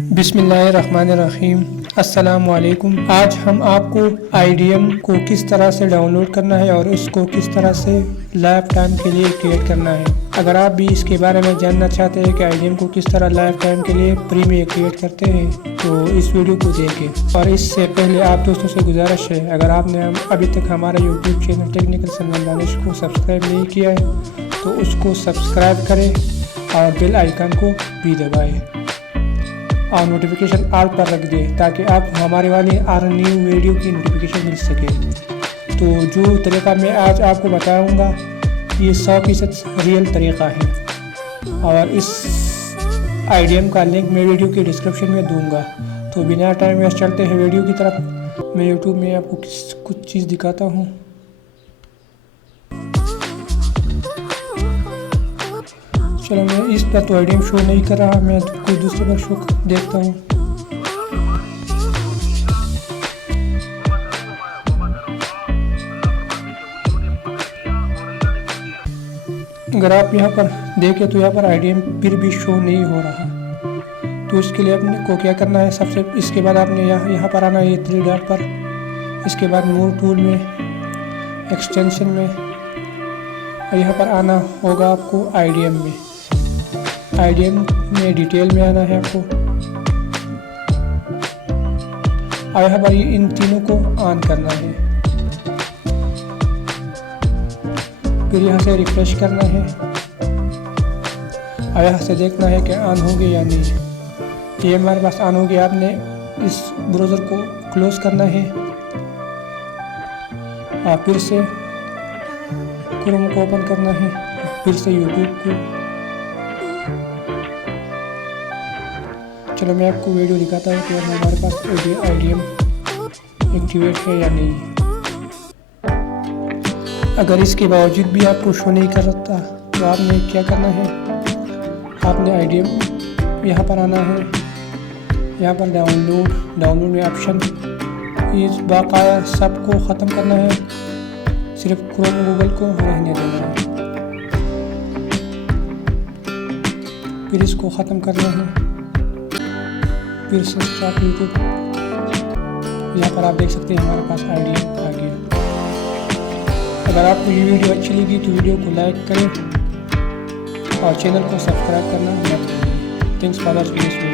बिस्मिल्लाहिर्रहमानिर्रहीम। अस्सलामुअलैकुम। आज हम आपको IDM को किस तरह से डाउनलोड करना है और इसको किस तरह से लाइफ टाइम के लिए क्रिएट करना है। अगर आप भी इसके बारे में जानना चाहते हैं कि IDM को किस तरह लाइफ टाइम के लिए फ्री में क्रिएट करते हैं तो इस वीडियो को देखें। और इससे पहले आप दोस्तों से गुजारिश है, अगर आपने अभी तक हमारा YouTube channel technical salman Danish को सब्सक्राइब नहीं किया है तो उसको सब्सक्राइब करें और बेल आइकन को भी दबाएँ और नोटिफिकेशन ऑल पर रख दें ताकि आप हमारे वाले हर न्यू वीडियो की नोटिफिकेशन मिल सके। तो जो तरीका मैं आज आपको बताऊंगा ये 100% रियल तरीका है और इस IDM का लिंक मैं वीडियो के डिस्क्रिप्शन में दूंगा। तो बिना टाइम वेस्ट चलते हैं वीडियो की तरफ। मैं यूट्यूब में आपको कुछ चीज़ दिखाता हूँ। चलो मैं इस पर तो IDM शो नहीं कर रहा, मैं कोई दूसरे पर शो देखता हूँ। अगर आप यहाँ पर देखें तो यहाँ पर IDM फिर भी शो नहीं हो रहा। तो इसके लिए अपने को क्या करना है, सबसे इसके बाद आपने यहाँ पर आना है 3 डॉट पर। इसके बाद मोर टूल में, एक्सटेंशन में, यहाँ पर आना होगा आपको IDM में। IDM में डिटेल में आना है आपको और यहाँ पर इन तीनों को ऑन करना है। फिर यहाँ से रिफ्रेश करना है और यहाँ से देखना है कि ऑन होंगे या नहीं। ये हमारे पास ऑन होंगे। आपने इस ब्राउज़र को क्लोज करना है और फिर से क्रोम को ओपन करना है, फिर से यूट्यूब को। चलो मैं आपको वीडियो दिखाता हूँ कि हमारे पास IDM एक्टिवेट है या नहीं। अगर इसके बावजूद भी आपको शो नहीं करता तो आपने क्या करना है, आपने IDM यहाँ पर आना है। यहाँ पर डाउनलोड में ऑप्शन, इस बाकाया सबको ख़त्म करना है, सिर्फ क्रोम गूगल को रहने देना है। फिर इसको ख़त्म करना है, फिर से स्टार्ट यूट्यूब। यहाँ पर आप देख सकते हैं हमारे पास IDM आ गया। अगर आपको ये वीडियो अच्छी लगी तो वीडियो को लाइक करें और चैनल को सब्सक्राइब करना मत भूलिए। Thanks for watching this video.